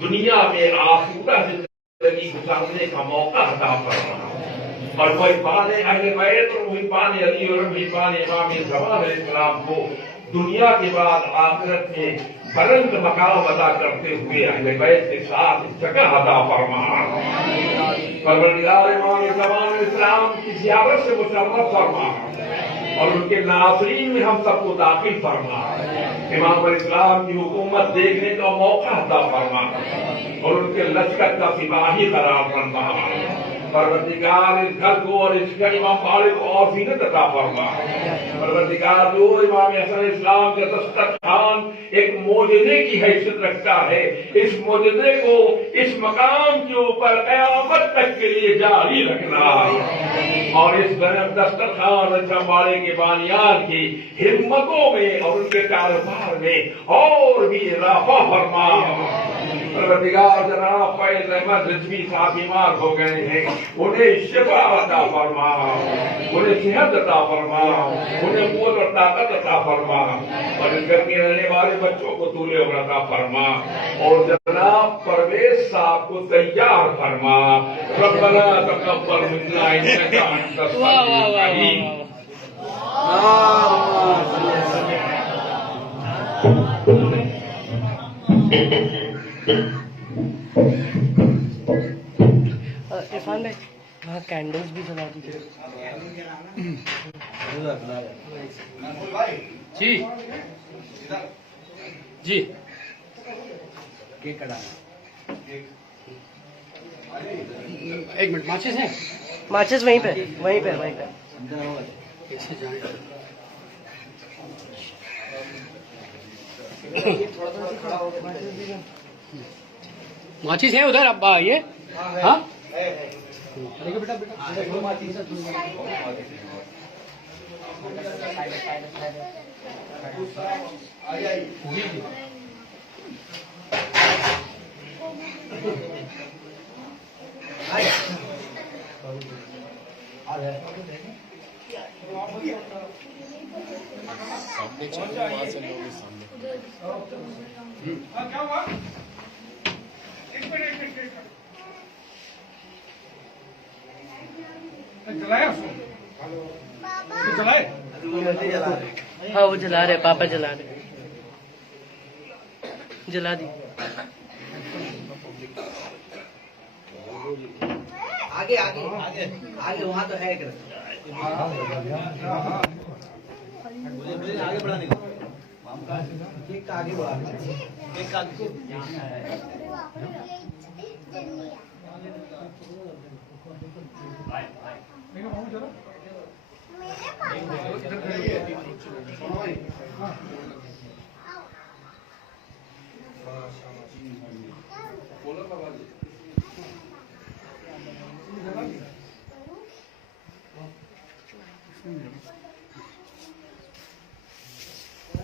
دنیا میں آسودہ زندگی گزارنے کا موقع عطا فرما، اور وہی پان اہل بیت اور وہی پان علی اور وہی پان امام زمان علیہ السلام کو دنیا کے بعد آخرت میں بلند مقام ادا کرتے ہوئے اہل بیت کے ساتھ جگہ عطا فرما۔ پروردگار امام زمان علیہ السلام کی زیارت سے مشرف فرما اور ان کے ناظرین میں ہم سب کو داخل فرما۔ امام علیہ السلام کی حکومت دیکھنے کا موقع عطا فرما اور ان کے لشکر کا سپاہی قرار فرما۔ پروردگار اس گھر کو اور اس کے امام والے کو اور زینت عطا فرما۔ پروردگار جو امام حسن اسلام کا دسترخوان ایک معجزے کی حیثیت رکھتا ہے، اس معجزے کو اس مقام کے اوپر قیامت تک کے لیے جاری رکھنا، اور اس دسترخوان چمبارے کے بانیان کی ہمتوں میں اور ان کے کاروبار میں اور بھی اضافہ فرما۔ پروردگار جناب فیض احمد رضوی صاحب بیمار ہو گئے ہیں، انہیں شفا عطا فرما، انہیں صحت عطا فرما، انہیں قوت اور طاقت عطا فرما، اور اس گھر میں رہنے والے بچوں کو طول عمر عطا فرما، اور جناب پرویز صاحب کو تیار فرما۔ ربنا تقبل منا انک انت السمیع العلیم۔ عرفان بھائی وہاں کینڈلز بھی جلا دیجیے۔ جی جی ایک منٹ، ماچس ہیں؟ ماچس وہیں پہ وہیں پہ وہیں پہ۔ کیسے جائیں؟ ماچس ہے ادھر، ابا آئیے۔ ہاں بیٹا جی جی ہاں وہ جلا رہے، پاپا جلا رہے، جلا دی۔ آگے آگے آگے آگے وہاں تو ہے آگے بڑھانے کا آگے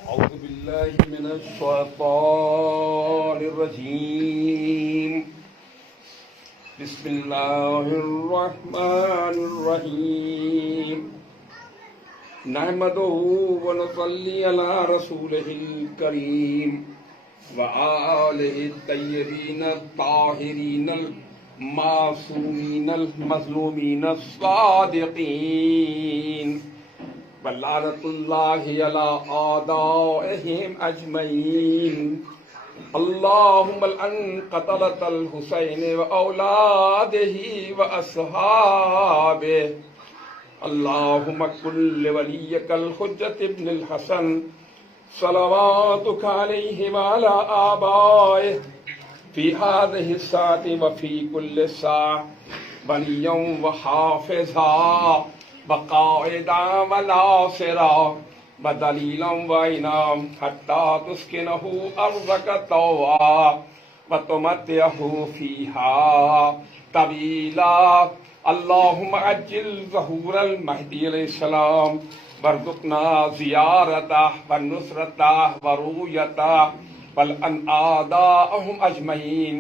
أعوذ بالله من الشيطان الرجيم. بسم الله الرحمن الرحيم. نحمده ونصلي على رسوله الكريم وآله الطيبين الطاهرين المعصومين المظلومين الصادقين، ولعنة الله على أعدائهم أجمعين. اللهم لعن قتلة الحسين وأولاده وأصحابه. اللهم كن لوليك الحجة ابن الحسن صلواتك عليه وعلى آبائه في هذه الساعة وفي كل ساعة وليا وحافظا وقائدا وناصرا ودليلا وإماما حتى تسكنه أرضك طوعا وتمتعه فيها طويلا. اللهم عجل ظهور المهدي عليه السلام وارزقنا زيارته والنصرته ورؤيته والأن أعداءهم أجمعين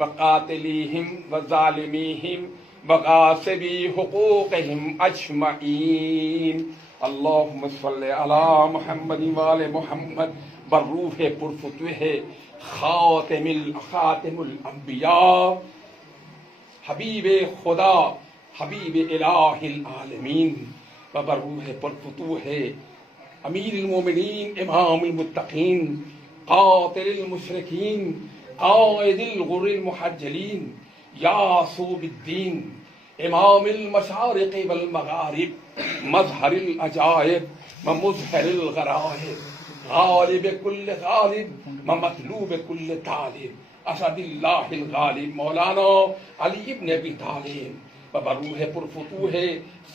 وقاتليهم وظالميهم وغاصبي حقوقهم أجمعين. اللهم صل على محمد وآل محمد بالروح پرفتوح خاتم الانبیاء حبیب خدا حبیب الہ العالمین و بر روح پرفتوح امیر المومنین امام المتقین قاتل المشرکین قائد الغر المحجلین یاسوب الدین امام المشارق والمغارب مظہر العجائب و مظہر الغرائب غالب کل غالب و مطلوب کل طالب اسد اللہ الغالب مولانا علی ابن ابی طالب و بروح پرفتوح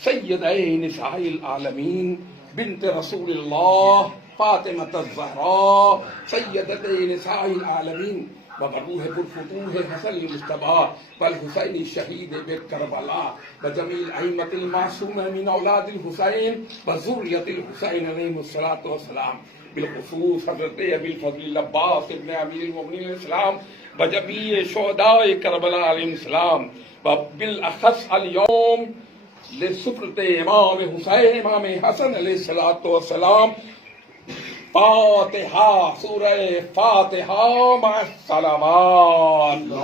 سید نساء العالمین بنت رسول اللہ فاطمۃ الزہراء سیدۃ نساء العالمین و بروح پرفتوح حسن المجتبی والحسین الشہید بکربلا و جمیع الائمۃ المعصومہ من اولاد الحسین و ذریۃ الحسین علیہم الصلاۃ والسلام بالخصوص حضرت ابی الفضل العباس ابن امیر المؤمنین علیہ السلام و جمیع شہداء کربلا علیہم السلام و بالاخص اليوم لسفرت امام حسین امام حسن علیہ الصلاۃ والسلام فاتحہ سورہ فاتحہ مع الصلوات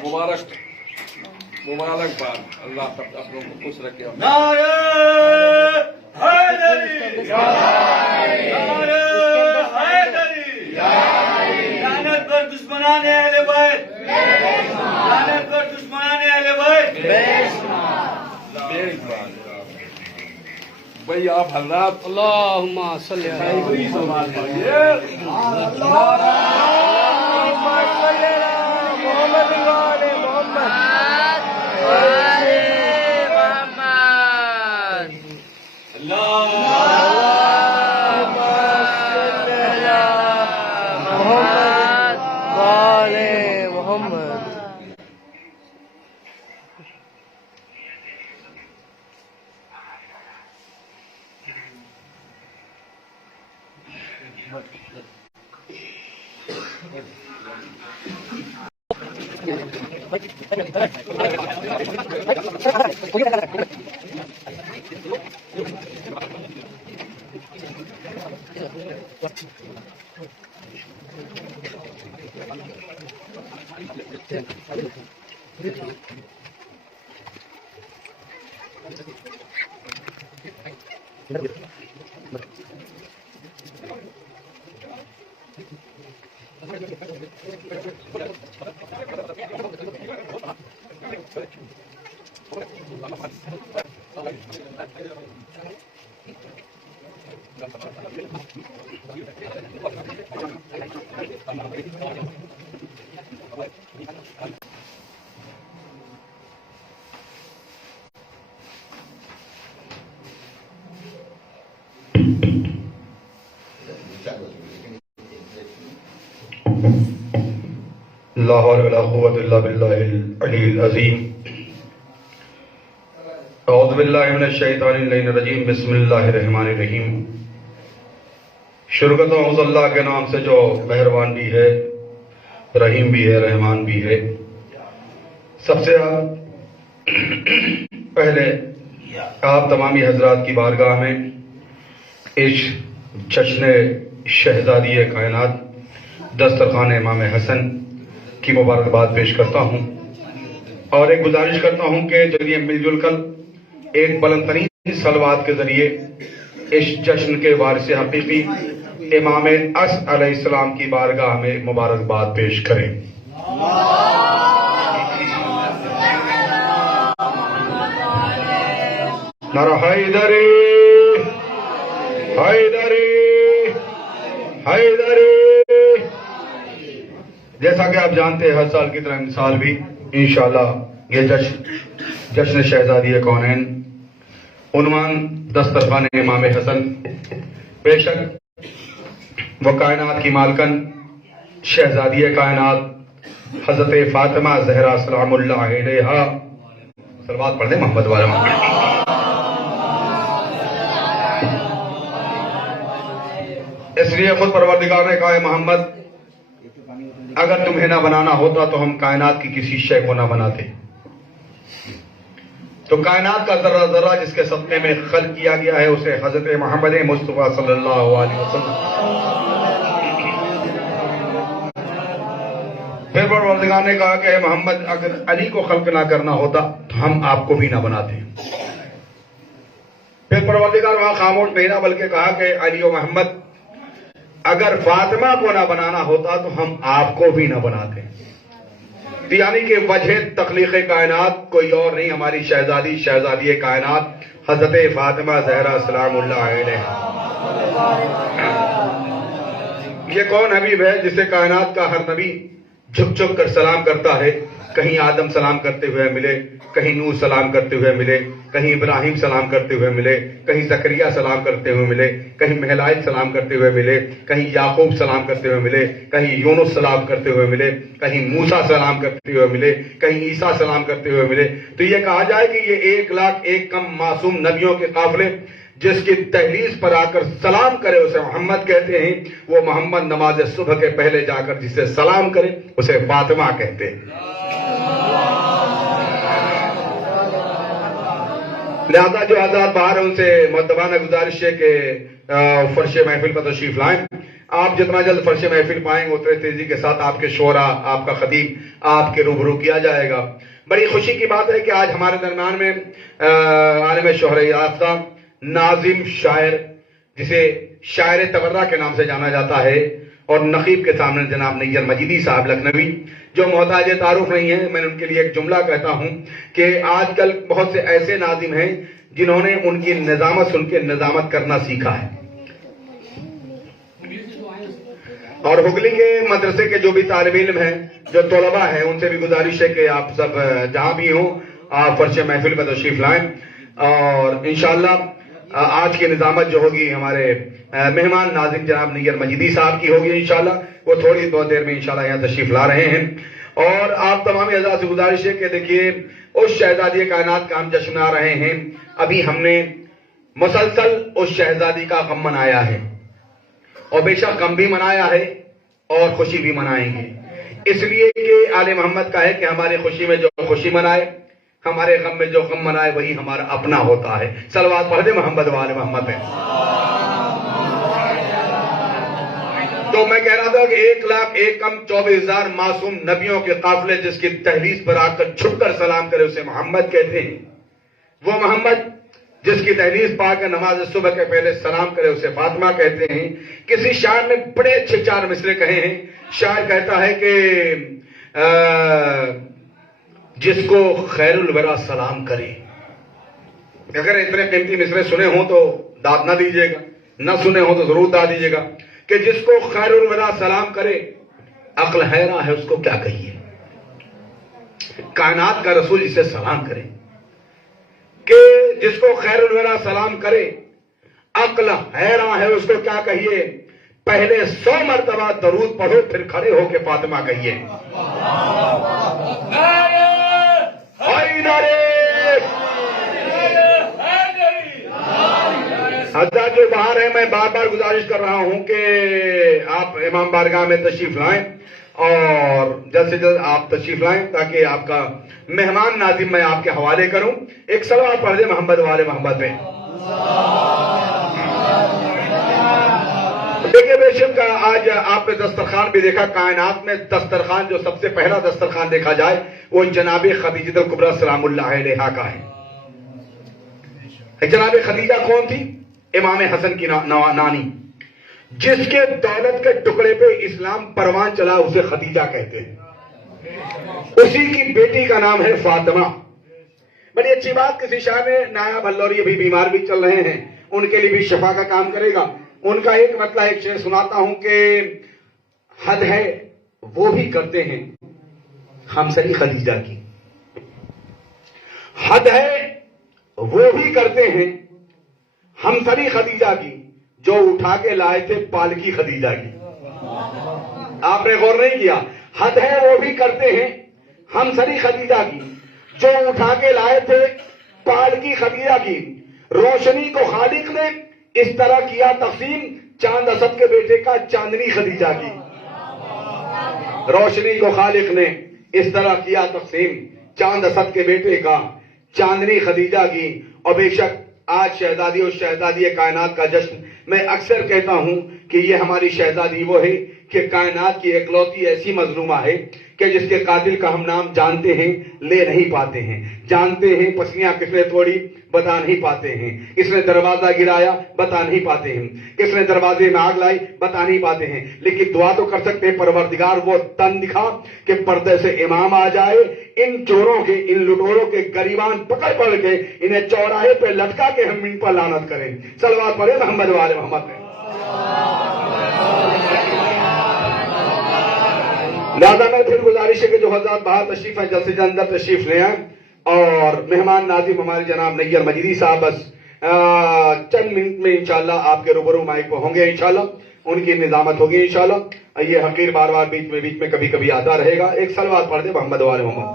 مبارک مبارکباد اللہ سب آپ لوگوں کو خوش رکھے نعرہ حیدری نعرہ حیدری لعنت پر دشمنان اہل بیت لعنت پر دشمنان اہل بیت بھائی آپ حضرات اللہم صلی علی لا حول ولا قوة إلا بالله العلي العظيم اعوذ باللہ من الشیطان الرجیم بسم اللہ الرحمن الرحیم شروع کرتا ہوں اس اللہ کے نام سے جو مہربان بھی ہے رحیم بھی ہے رحمان بھی ہے سب سے پہلے آپ تمامی حضرات کی بارگاہ میں اس جشن شہزادی کائنات دسترخوان امام حسن کی مبارکباد پیش کرتا ہوں اور ایک گزارش کرتا ہوں کہ چلیے مل جل کر ایک بلند ترین صلوات کے ذریعے اس جشن کے وارث حقیقی امام اس علیہ السلام کی بارگاہ میں مبارکباد پیش کریں نعرہ حیدری حیدری حیدری جیسا کہ آپ جانتے ہیں ہر سال کی طرح مثال بھی انشاءاللہ یہ جشن شہزادی کونین عنوان دسترخوان امام حسن بے شک وہ کائنات کی مالکن شہزادی کائنات حضرت فاطمہ زہرا سلام اللہ علیہا. صلوات پڑھ دیں محمد والا محمد. اس لیے خود پروردگار نے کہا ہے محمد اگر تمہیں نہ بنانا ہوتا تو ہم کائنات کی کسی شے کو نہ بناتے. تو کائنات کا ذرہ ذرہ جس کے صدقے میں خلق کیا گیا ہے اسے حضرت محمد مصطفیٰ صلی اللہ علیہ وسلم. پھر پروردگار نے کہا کہ اے محمد اگر علی کو خلق نہ کرنا ہوتا تو ہم آپ کو بھی نہ بناتے. پھر پروردگار وہاں خاموش نہیں رہا بلکہ کہا کہ علی و محمد اگر فاطمہ کو نہ بنانا ہوتا تو ہم آپ کو بھی نہ بناتے. یعنی کہ وجہ تخلیق کائنات کوئی اور نہیں ہماری شہزادی کائنات حضرت فاطمہ زہرا سلام اللہ علیہا. یہ کون حبیب ہے جسے کائنات کا ہر نبی جھک جھک کر سلام کرتا ہے. کہیں آدم سلام کرتے ہوئے ملے, کہیں نوح سلام کرتے ہوئے ملے, کہیں ابراہیم سلام کرتے ہوئے ملے, کہیں زکریا سلام کرتے ہوئے ملے, کہیں مہلائل سلام کرتے ہوئے ملے, کہیں یعقوب سلام کرتے ہوئے ملے, کہیں یونس سلام کرتے ہوئے ملے, کہیں موسیٰ سلام کرتے ہوئے ملے, کہیں عیسیٰ سلام کرتے ہوئے ملے. تو یہ کہا جائے کہ یہ 1,00,000 کم معصوم نبیوں کے قافلے جس کی دہلیز پر آ کر سلام کرے اسے محمد کہتے ہیں. وہ محمد نماز صبح کے پہلے جا کر جسے سلام کرے اسے فاطمہ کہتے ہیں. لہذا جو حضرات باہر ہیں ان سے مؤدبانہ گزارش ہے کہ فرش محفل پر تشریف لائیں. آپ جتنا جلد فرش محفل پائیں گے اتنے تیزی کے ساتھ آپ کے شعرا, آپ کا خطیب آپ کے روبرو کیا جائے گا. بڑی خوشی کی بات ہے کہ آج ہمارے درمیان میں عالم شہرت یافتہ ناظم شاعر جسے شاعر تبرہ کے نام سے جانا جاتا ہے اور نقیب کے سامنے جناب نیجر مجیدی صاحب لکھنوی جو محتاج تعارف نہیں ہے, میں نے ان کے لیے ایک جملہ کہتا ہوں کہ آج کل بہت سے ایسے ناظم ہیں جنہوں نے ان کی نظامت سن کے نظامت کرنا سیکھا ہے. اور ہگلی کے مدرسے کے جو بھی طالب علم ہیں, جو طلباء ہیں, ان سے بھی گزارش ہے کہ آپ سب جہاں بھی ہوں آپ فرش محفل پر تشریف لائیں. اور انشاءاللہ آج کی نظامت جو ہوگی ہمارے مہمان ناظم جناب نیجر مجیدی صاحب کی ہوگی انشاءاللہ. وہ تھوڑی بہت دیر میں انشاءاللہ یہاں تشریف لا رہے ہیں. اور آپ تمام حضرات سے گزارش ہے کہ دیکھیے اس شہزادی کائنات کا ہم جشن آ رہے ہیں. ابھی ہم نے مسلسل اس شہزادی کا غم منایا ہے اور بے شک غم بھی منایا ہے اور خوشی بھی منائیں گے. اس لیے کہ آل محمد کا ہے کہ ہماری خوشی میں جو خوشی منائے, ہمارے غم میں جو غم منائے وہی ہمارا اپنا ہوتا ہے. صلوات پڑھ دیں محمد وآل محمد میں. تو میں کہہ رہا تھا کہ 1,00,000 کم 24,000 معصوم نبیوں کے قافلے جس کی دہلیز پر آ کر چھپ کر سلام کرے اسے محمد کہتے ہیں. وہ محمد جس کی دہلیز پا کر نماز صبح کے پہلے سلام کرے اسے فاطمہ کہتے ہیں. کسی شاعر نے بڑے اچھے 4 مصرے کہے ہیں. شاعر کہتا ہے کہ جس کو خیر الورا سلام کرے. اگر اتنے قیمتی مصرے سنے ہوں تو داد نہ دیجیے گا, نہ سنے ہوں تو ضرور داد دیجیے گا کہ جس کو خیر الورا سلام کرے عقل حیران ہے اس کو کیا کہیے. کائنات کا رسول اسے سلام کرے کہ جس کو خیر الورا سلام کرے عقل حیران ہے اس کو کیا کہیے. پہلے 100 مرتبہ درود پڑھو پھر کھڑے ہو کے فاطمہ کہیے. حضرات جو باہر ہیں میں بار بار گزارش کر رہا ہوں کہ آپ امام بارگاہ میں تشریف لائیں اور جلد سے جلد آپ تشریف لائیں تاکہ آپ کا مہمان ناظم میں آپ کے حوالے کروں. ایک صلوات پڑھ دیں محمد والے محمد میں. دیکھیے بے شک آج آپ نے دسترخوان بھی دیکھا. کائنات میں دسترخوان جو سب سے پہلا دسترخوان دیکھا جائے وہ جناب خدیجہ الکبریٰ سلام اللہ علیہا کا ہے. جناب خدیجہ کون تھی؟ امام حسن کی نانی, جس کے دولت کے ٹکڑے پہ اسلام پروان چلا اسے خدیجہ کہتے ہیں. اسی کی بیٹی کا نام ہے فاطمہ. بڑی اچھی بات, کسی شاعر نے نایاب ہلوری ابھی بیمار بھی چل رہے ہیں ان کے لیے بھی شفا کا کام کرے گا. ان کا ایک مطلب ایک شعر سناتا ہوں کہ حد ہے وہ بھی کرتے ہیں ہم سری خدیجہ کی. حد ہے وہ بھی کرتے ہیں ہم سری خدیجہ کی جو اٹھا کے لائے تھے پالکی خدیجہ کی. آپ نے غور نہیں کیا؟ حد ہے وہ بھی کرتے ہیں ہم سری خدیجہ کی، جو اٹھا کے لائے تھے پہاڑ کی خدیجہ کی، روشنی کو خالق نے اس طرح کیا تقسیم، چاند اسد کے بیٹے کا چاندنی خدیجہ کی، روشنی کو خالق نے اس طرح کیا تقسیم، چاند اسد کے بیٹے کا چاندنی خدیجہ کی۔ اور بے شک آج شہزادی اور شہزادی کائنات کا جشن، میں اکثر کہتا ہوں کہ یہ ہماری شہزادی وہ ہے کہ کائنات کی اکلوتی ایسی مظلومہ ہے کہ جس کے قاتل کا ہم نام جانتے ہیں لے نہیں پاتے ہیں، جانتے ہیں پسلیاں کس نے توڑی بتا نہیں پاتے ہیں، کس نے دروازہ گرایا بتا نہیں پاتے ہیں، کس نے دروازے میں آگ لائی بتا نہیں پاتے ہیں، لیکن دعا تو کر سکتے ہیں پروردگار وہ تن دکھا کہ پردے سے امام آ جائے، ان چوروں کے ان لٹوروں کے گریبان پکڑ پڑ کے انہیں چوراہے پہ لٹکا کے ہم ان پر لعنت کریں۔ صلوات پڑھے محمد وآل محمد پہ۔ لہذا میں پھر گزارش ہے کہ جو حضرات باہر تشریف ہیں جلد سے جلد اندر تشریف لے آئیں، اور مہمان ناظم ہمارے جناب نیر مجیدی صاحب بس چند منٹ میں انشاءاللہ آپ کے روبرو مائک پہ ہوں گے، انشاءاللہ ان کی نظامت ہوگی انشاءاللہ۔ یہ حقیر بار بار بیچ میں کبھی کبھی آتا رہے گا۔ ایک صلوات پڑھ دے محمد وآل محمد۔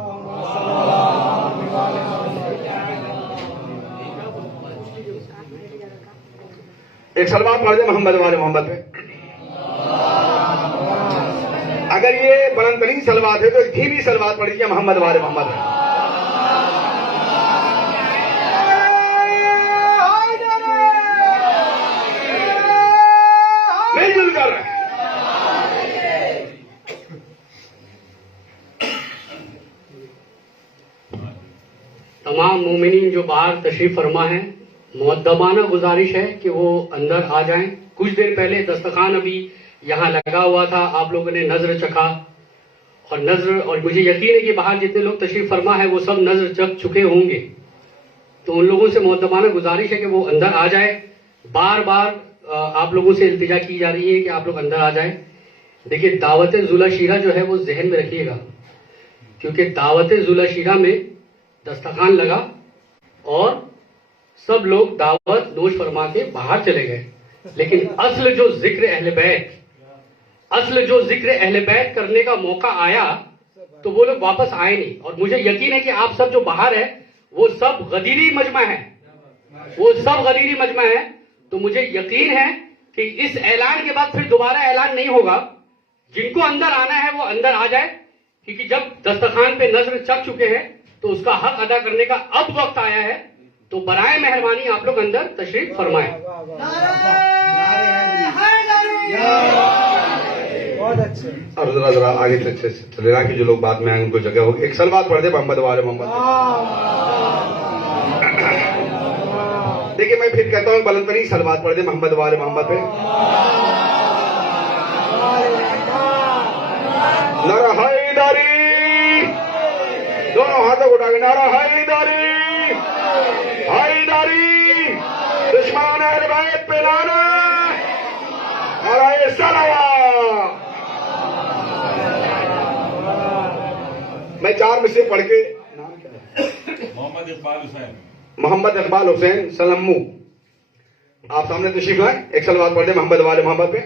ایک صلوات پڑھ دے محمد وآل محمد پہ۔ اگر یہ بلند ترین صلوات ہے تو ایک دھیمی صلوات پڑھ دیجیے محمد وآل محمد پہ۔ مل جل کر تمام مومنین جو باہر تشریف فرما ہیں، مؤدبانہ گزارش ہے کہ وہ اندر آ جائیں۔ کچھ دیر پہلے دسترخوان ابھی یہاں لگا ہوا تھا، آپ لوگوں نے نظر چکھا، اور مجھے یقین ہے کہ باہر جتنے لوگ تشریف فرما ہے وہ سب نظر چکھ چکے ہوں گے، تو ان لوگوں سے مؤدبانہ گزارش ہے کہ وہ اندر آ جائے۔ بار بار آپ لوگوں سے التجا کی جا رہی ہے کہ آپ لوگ اندر آ جائیں۔ دیکھیے دعوت ذوالہ شیرہ جو ہے وہ ذہن میں رکھیے گا، کیونکہ دعوت ذوالہ شیرہ میں دسترخوان لگا اور سب لوگ دعوت نوش فرما کے باہر چلے گئے، لیکن اصل جو ذکر اہل بیت کرنے کا موقع آیا تو وہ لوگ واپس آئے نہیں۔ اور مجھے یقین ہے کہ آپ سب جو باہر ہیں وہ سب غدیری مجمع ہیں، تو مجھے یقین ہے کہ اس اعلان کے بعد پھر دوبارہ اعلان نہیں ہوگا۔ جن کو اندر آنا ہے وہ اندر آ جائے، کیونکہ جب دسترخوان پہ نظر چکھ چکے ہیں تو اس کا حق ادا کرنے کا اب وقت آیا ہے، تو برائے مہربانی آپ لوگ اندر تشریف فرمائیں۔ اور ذرا آگے سے چلے رہا کہ جو لوگ بعد میں آئیں ان کو جگہ ہوگی۔ ایک صلوات پڑھ دے محمد وآل محمد۔ دیکھیے میں پھر کہتا ہوں بلند ترین صلوات پڑھ دے محمد وآل محمد پہ۔ نعرہ حیدری، دونوں ہاتھوں کو اٹھا کے نعرہ حیدری، حیدری، دشمنان اہل بیت پہ لعنت، نعرہ صلوات۔ میں 4 میں سے پڑھ کے محمد اقبال حسین سلمو آپ سامنے تشریف لائیں۔ ایک صلوات پڑھ دیں محمد وآل محمد پہ۔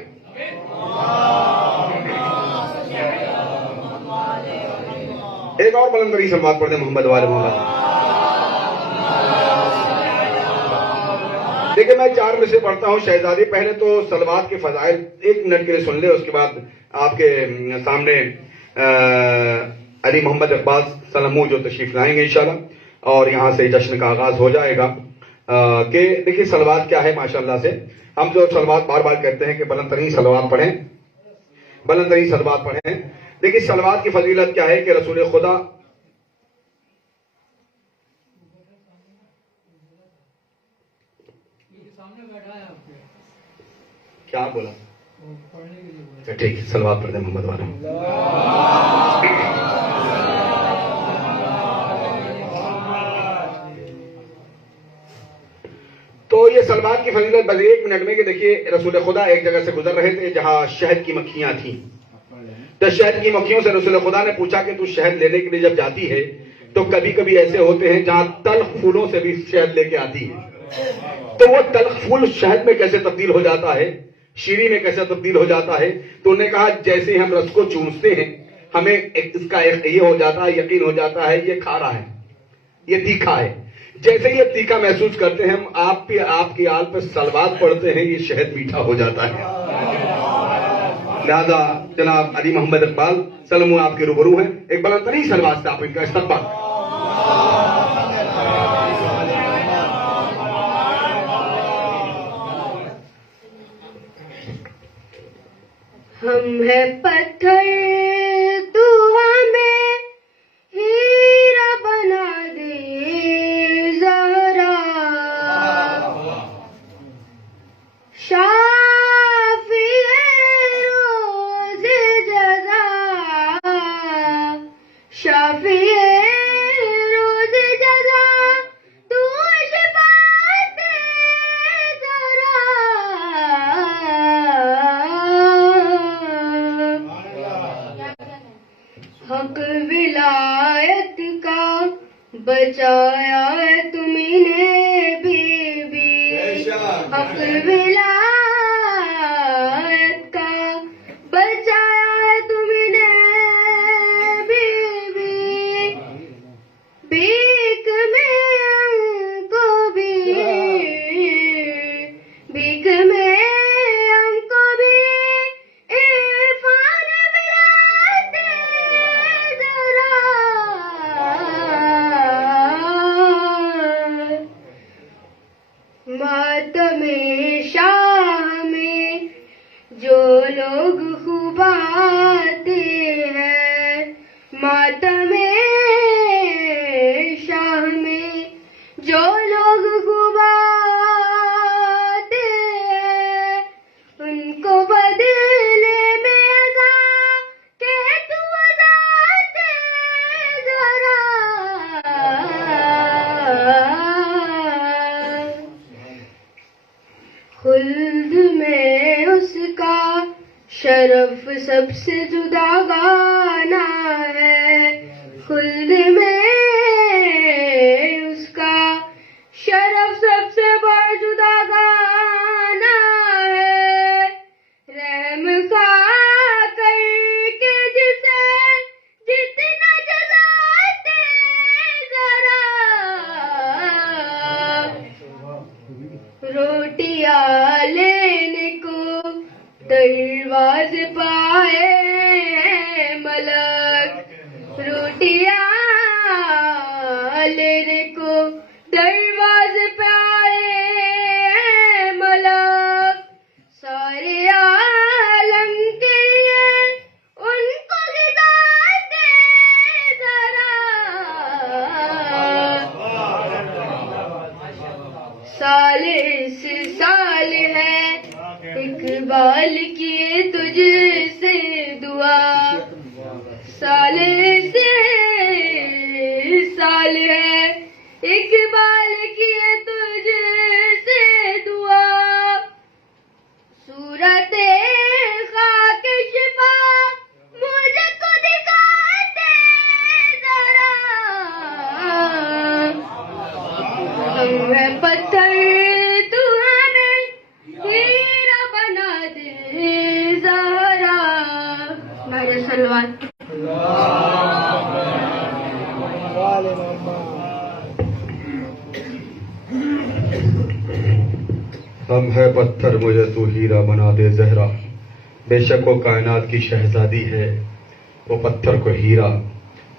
ایک اور بلند ترین صلوات پڑھ دیں محمد وآل محمد۔ دیکھیں میں 4 میں سے پڑھتا ہوں شہزادی۔ پہلے تو صلوات کے فضائل 1 منٹ کے لیے سن لیں، اس کے بعد آپ کے سامنے علی محمد اقبال سلمو جو تشریف لائیں گے انشاءاللہ، اور یہاں سے جشن کا آغاز ہو جائے گا۔ کہ دیکھیے صلوات کیا ہے ماشاءاللہ سے، ہم جو صلوات بار بار کہتے ہیں کہ بلند ترین صلوات پڑھیں، بلند ترین صلوات پڑھیں۔ دیکھیے صلوات کی فضیلت کیا ہے کہ رسول خدا کیا بولا؟ ٹھیک ہے، صلوات پڑھ دیں محمد والا۔ تو یہ صلوات کی فضیلت بس 1 منٹ میں کہ دیکھیے رسول خدا ایک جگہ سے گزر رہے تھے جہاں شہد کی مکھیاں تھیں، تو شہد کی مکھیوں سے رسول خدا نے پوچھا کہ تو شہد لینے کے لیے جب جاتی ہے تو کبھی کبھی ایسے ہوتے ہیں جہاں تلخ پھولوں سے بھی شہد لے کے آتی ہے، تو وہ تلخ پھول شہد میں کیسے تبدیل ہو جاتا ہے، شیریں میں کیسے تبدیل ہو جاتا ہے؟ تو انہوں نے کہا جیسے ہم رس کو چوستے ہیں ہمیں اس کا یہ ہو جاتا ہے، یقین ہو جاتا ہے یہ کھا رہا ہے، یہ تیکھا ہے. جیسے یہ تیکھا محسوس کرتے ہیں ہم آپ کی آل پر صلوات پڑھتے ہیں، یہ شہد میٹھا ہو جاتا ہے. لہذا جناب علی محمد اقبال سلمو آپ کے روبرو ہیں، ایک بلند ترین صلوات سے آپ ان کا استقبال. ہم ہے پتھر تو ہمیں ہیرا بنا دے زہرا، شافی روز جزا، شافی روز جزا، تو شفا دے ذرا. حق ولایت کا بچایا ہے تمہیں نے بی بی، حق ولایت کا بچایا ہے تمہیں نے بی بی. بھیک میں ہم کو بھی، بھیک میں ہم کو بھی عرفان ملا دے ذرا. ماتم شاہ میں جو لوگ خوب آتے ہیں، ماتم شاہ میں جو لوگ خوب آتے ہیں، ان کو بدلے میں عزا کہ تو عزا دے ذرا. خلد میں اس کا شرف سب سے جدا گانا ہے، خلد میں اس کا شرف سب سے بڑا جدا گانا ہے. رحم خواہ کر کے جسے جتنا جزا دے ذرا. روٹیاں لینے کو درواز پائے ملک، روٹیاں لینے کو درواز پائے ملک. سارے عالم کے لیے ان کو غذا دے ذرا. سالس سال ہے اقبال کیے تجھ سے دعا، سالس سال ہے اقبال کیے تجھ سے دعا. صورت خاک شفا مجھ کو دکھا دے ذرا. ہم ہے پتھر تو ہمیں ہیرا بنا دے زہرا. میرے سلوات. ہم ہے پتھر مجھے تو ہیرا بنا دے زہرا. بے شک وہ کائنات کی شہزادی ہے، وہ پتھر کو ہیرا،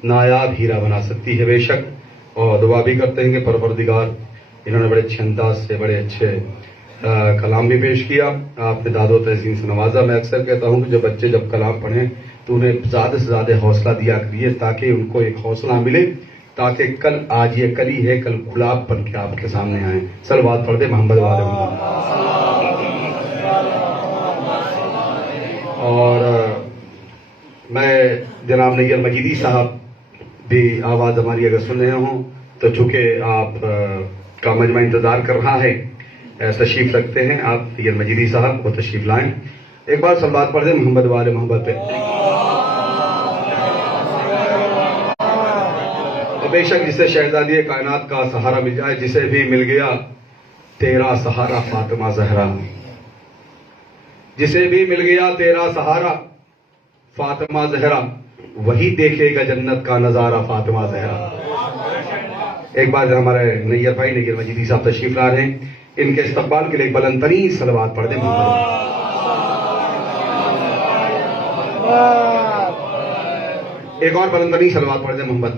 نایاب ہیرا بنا سکتی ہے بے شک. اور دعا بھی کرتے ہیں کہ پروردگار انہوں نے بڑے اچھے انداز سے بڑے اچھے کلام بھی پیش کیا، آپ نے داد و تہذیب سے نوازا. میں اکثر کہتا ہوں کہ جو بچے جب کلام پڑھیں تو انہیں زیادہ سے زیادہ حوصلہ دیا کریے تاکہ ان کو ایک حوصلہ ملے، تاکہ کل آج یہ کلی ہے کل گلاب بن کے آپ کے سامنے آئیں. صلوات پڑھ دے محمد والے محمد. اور میں جناب نیر مجیدی صاحب بھی آواز ہماری اگر سن رہے ہوں تو چونکہ آپ کا مجمع انتظار کر رہا ہے، تشریف رکھتے ہیں آپ نیر مجیدی صاحب، وہ تشریف لائیں. ایک بار صلوات پڑھ دیں محمد والے محمد پہ. بے شک جسے شہزادی کائنات کا سہارا مل جائے، جسے بھی مل گیا تیرا سہارا فاطمہ زہرا، جسے بھی مل گیا تیرا سہارا فاطمہ زہرا، وہی دیکھے گا جنت کا نظارہ فاطمہ زہرا. ایک بار ہمارے نیر بھائی نیر مجیدی صاحب تشریف لا رہے ہیں، ان کے استقبال کے لیے بلند ترین صلوات پڑھ دیں محمد. ایک اور بلند ترین صلوات پڑھ دیں محمد.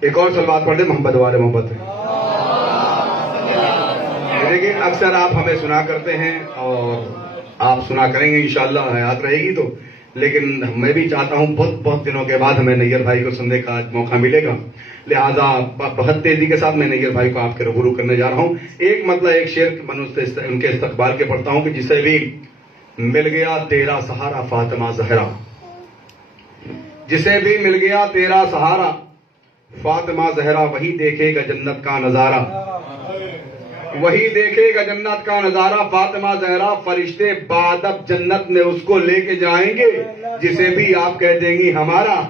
ایک اور صلوات پڑھ دیں محمد والے محمد. دیکھیں اکثر آپ ہمیں سنا کرتے ہیں اور آپ سنا کریں گے انشاءاللہ، حیات رہے گی تو، لیکن میں بھی چاہتا ہوں بہت دنوں کے بعد ہمیں نیر بھائی کو سننے کا موقع ملے گا، لہٰذا بہت تیزی کے ساتھ میں نیر بھائی کو آپ کے روبرو کرنے جا رہا ہوں. ایک مطلب ایک شعر ان کے استقبال کے پڑھتا ہوں کہ جسے بھی مل گیا تیرا سہارا فاطمہ زہرا، جسے بھی مل گیا تیرا سہارا فاطمہ زہرا، وہی دیکھے گا جنت کا نظارہ، وہی دیکھے گا جنت کا نظارہ فاطمہ زہرا. فرشتے بادب جنت میں اس کو لے کے جائیں گے، جسے بھی آپ کہہ دیں گی ہمارا.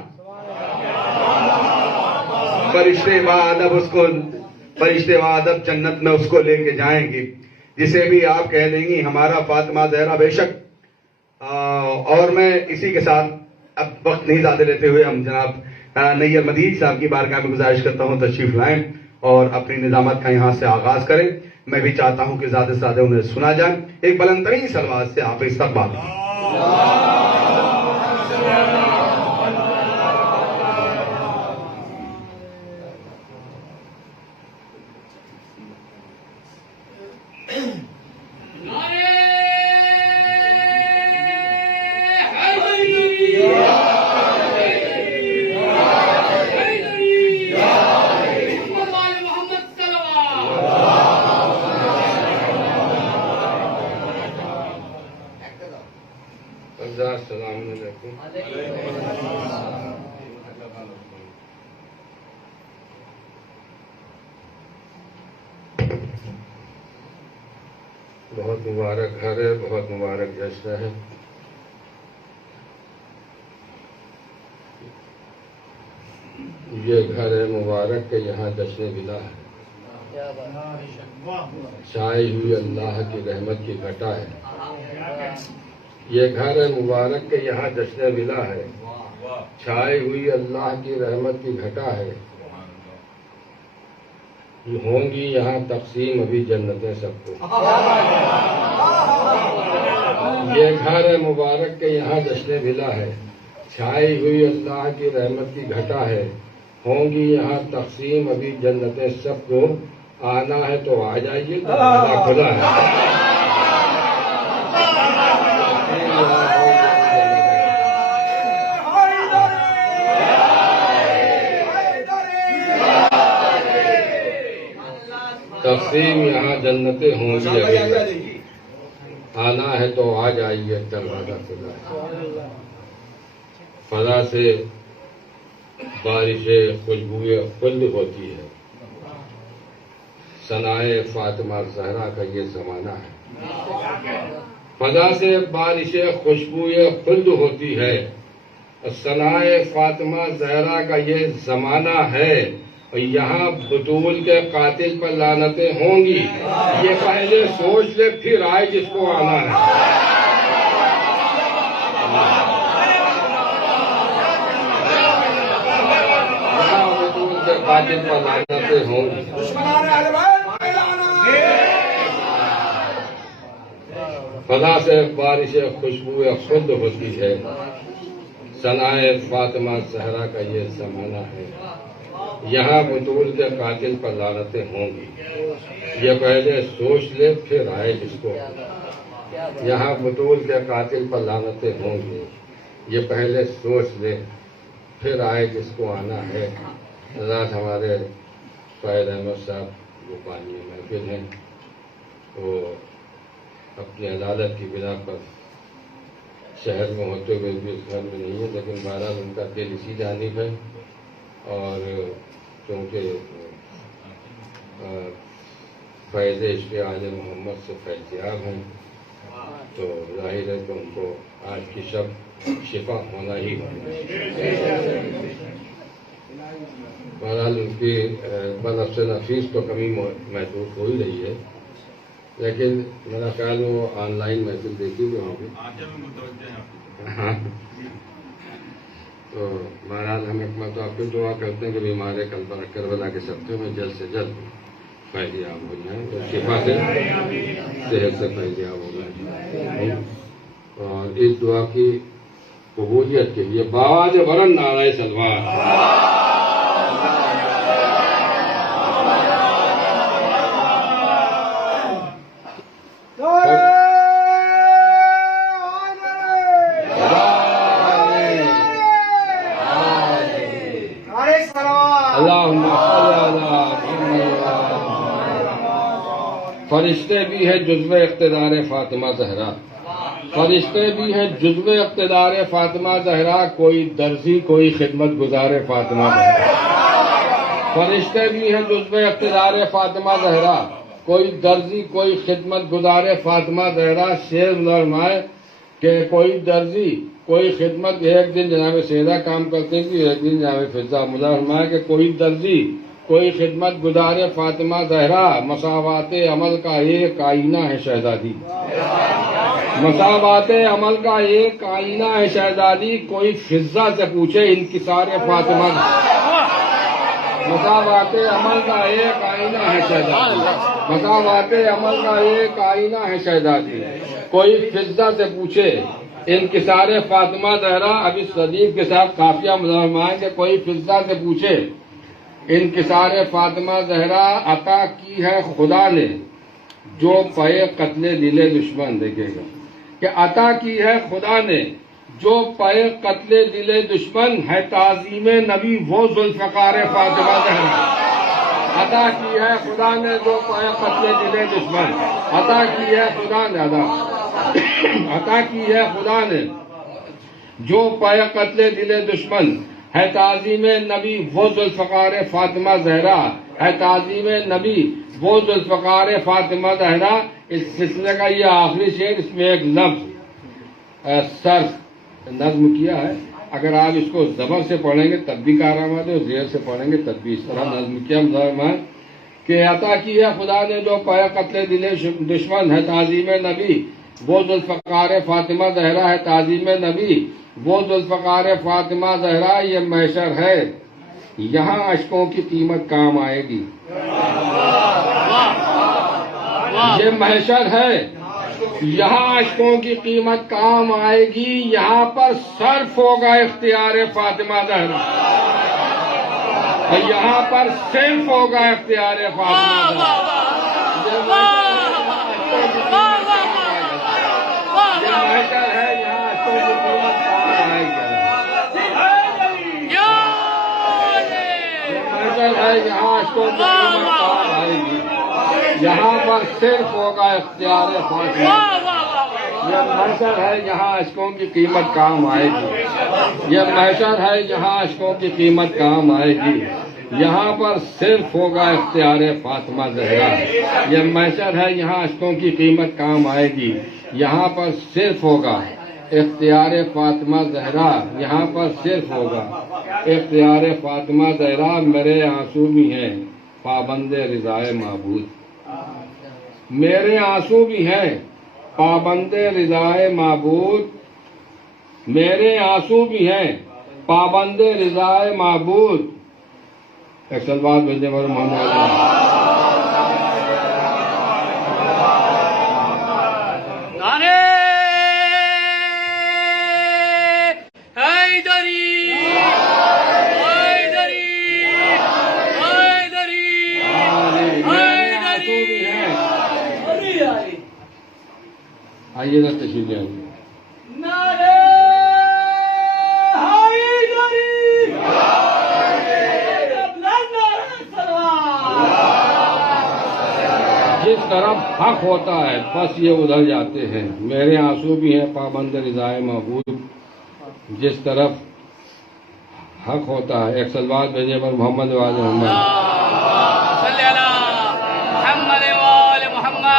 فرشتے بادب جنت میں اس کو لے کے جائیں گے، جسے بھی آپ کہہ دیں گی ہمارا فاطمہ زہرا. بے شک اور میں اسی کے ساتھ اب وقت نہیں زیادہ لیتے ہوئے ہم جناب نیر مدید صاحب کی بارگاہ میں گزارش کرتا ہوں تشریف لائیں اور اپنی نظامت کا یہاں سے آغاز کریں. میں بھی چاہتا ہوں کہ زیادہ سے زیادہ انہیں سنا جائے. ایک بلند ترین صلوات سے آپ استقبال. السلام علیکم. بہت مبارک گھر ہے، بہت مبارک جشن ہے. یہ گھر ہے مبارک کہ یہاں جشن ولا ہے، چھائی ہوئی اللہ کی رحمت کی گھٹا ہے. یہ گھر ہے مبارک کہ یہاں جشن ولا ہے، چھائی ہوئی اللہ کی رحمت کی گھٹا ہے. ہوں گی یہاں تقسیم ابھی جنتیں سب کو. یہ گھر ہے مبارک کہ یہاں جشن ولا ہے، چھائی ہوئی اللہ کی رحمت کی گھٹا ہے. ہوں گی یہاں تقسیم ابھی جنتیں سب کو. آنا ہے تو آ جائیے، دروازہ کھلا ہے. تقسیم یہاں جنتیں ہوں گی ابھی. آنا ہے تو آ جائیے، دروازہ کھلا ہے. فضا سے بارش خوشبوئے خلد ہوتی ہے، ثنائے فاطمہ زہرا کا یہ زمانہ ہے. فضا سے بارش خوشبوئے خلد ہوتی ہے، ثنائے فاطمہ زہرا کا یہ زمانہ ہے. اور یہاں بطول کے قاتل پر لعنتیں ہوں گی. یہ پہلے سوچ لے پھر آئے جس کو آنا ہے. یہاں بطول کے قاتل پر لعنتیں ہوں گی. فضا سے بارش خوشبو خود ہوتی ہے، ثنائے فاطمہ زہرا کا یہ زمانہ ہے. یہاں بطول کے قاتل پر لعنتیں ہوں گی. یہ پہلے سوچ لے پھر آئے جس کو. یہاں بطول کے قاتل پر لعنتیں ہوں گی. یہ پہلے سوچ لے پھر آئے جس کو آنا ہے. حضرات ہمارے فائد احمد صاحب وہ بانی محفل ہیں، وہ اپنی عدالت کی بنا پر شہر میں ہوتے ہوئے بھی اس گھر میں نہیں ہے، لیکن بہرحال ان کا دل اسی جانب ہے. اور کیونکہ فیض عشق آل محمد سے فیضیاب ہیں تو ظاہر ہے کہ ان کو آج کی شب شفا ہونا ہی ہونا. بہرحال ان کی بنفس نفیس تو کمی محسوس ہو ہی رہی ہے، لیکن میرا خیال ہے وہ آن لائن محفل دیکھی گے وہاں پہ. ہاں تو بہرحال ہم حکمت آپ کی دعا کرتے ہیں کہ بیمار کربلا کے صدقے میں جلد سے جلد فیضیاب ہو جائیں اور شفا سے صحت سے فیضیاب ہو جائیں. اور اس دعا کی قبولیت کے لیے باواز بلند نعرہ سلوات. فرشتے بھی ہیں جزو اقتدار فاطمہ زہرا، فرشتے بھی ہیں جزو اقتدار فاطمہ زہرا، کوئی درزی کوئی خدمت گزار فاطمہ زہرا. فرشتے بھی ہیں جزو اقتدار فاطمہ زہرا، کوئی درزی کوئی خدمت گزار فاطمہ زہرا. شعر فرمائے کہ کوئی درزی کوئی خدمت، ایک دن جناب سیدہ کام کرتے تھے، ایک دن جناب فضا. مجھے فرمایا کہ کوئی درزی کوئی خدمت گزار فاطمہ زہرا، مساوات عمل کا ایک آئینہ ہے شہزادی. مساوات عمل کا ایک آئینہ ہے شہزادی، کوئی فضا سے پوچھے انکسار فاطمہ. مساوات عمل کا ایک آئینہ ہے شہزادی، مساوات عمل کا ایک آئینہ ہے شہزادی، کوئی فضا سے پوچھے انکسار فاطمہ زہرا. ابھی صدیق کے ساتھ قافیہ ملائیں کہ کوئی فضا سے پوچھے انکسار فاطمہ زہرا. عطا کی ہے خدا نے جو پے قتل دل دشمن. دیکھے گا کہ عطا کی ہے خدا نے جو پے قتل دل دشمن، ہے تعظیم نبی وہ ذوالفقار فاطمہ زہرا. عطا کی ہے خدا نے جو پے قتل دل دشمن، عطا کی ہے خدا نے عطا کی ہے خدا نے جو پے قتل دل دشمن، ہے تعظیم نبی وہ ذوالفقار فاطمہ زہرا، ہے تعظیم نبی وہ ذوالفقار فاطمہ زہرا. اس سلسلے کا یہ آخری شعر، اس میں ایک لفظ صرف نظم کیا ہے. اگر آپ اس کو زبر سے پڑھیں گے تب بھی کارآمد ہے، اور زیر سے پڑھیں گے تب بھی اس طرح نظم کیا. مظاہر کہ عطا کی ہے خدا نے جو پے قتل دل دشمن، ہے تعظیم نبی وہ ذوالفقار فاطمہ زہرا، ہے تعظیم نبی وہ ذوالفقار فاطمہ زہرا. یہ محشر ہے یہاں اشکوں کی قیمت کام آئے گی. یہ محشر ہے یہاں اشکوں کی قیمت کام آئے گی، یہاں پر صرف ہوگا اختیار فاطمہ زہرا، اور یہاں پر صرف ہوگا اختیار فاطمہ زہرا. یہ محشر ہے یہاں اشکوں کی قیمت کام آئے گی. ہے یہاں اشکوں کی قیمت کام آئے گی، یہاں پر صرف ہوگا اختیار فاطمہ. یہ محشر ہے یہاں اشکوں کی قیمت کام آئے گی، یہ محشر ہے یہاں اشکوں کی قیمت کام آئے گی، یہاں پر صرف ہوگا اختیار فاطمہ زہرا. یہ محشر ہے یہاں اشکوں کی قیمت کام آئے گی، یہاں پر صرف ہوگا اختیار فاطمہ زہرا، یہاں پر صرف ہوگا اختیار فاطمہ زہرا. میرے آنسو بھی ہیں پابند رضائے معبود، میرے آنسو بھی ہیں پابند رضائے معبود، میرے آنسو بھی ہیں پابند رضائے معبود. ایک سلوات بھیجنے والے محمد آئیے نا تشریف لے آئیے. جس طرف حق ہوتا ہے بس یہ ادھر جاتے ہیں، میرے آنسو بھی ہیں پابند رضائے محبوب. جس طرف حق ہوتا ہے. ایک سلوات بھیجے پر محمد وآل محمد.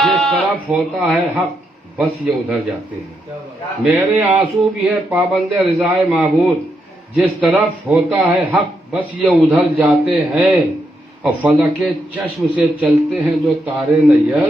جس طرف ہوتا ہے حق بس یہ ادھر جاتے ہیں، میرے آنسو بھی ہے پابند رضائے معبود. جس طرف ہوتا ہے حق بس یہ ادھر جاتے ہیں، اور فلک چشم سے چلتے ہیں جو تارے نیر.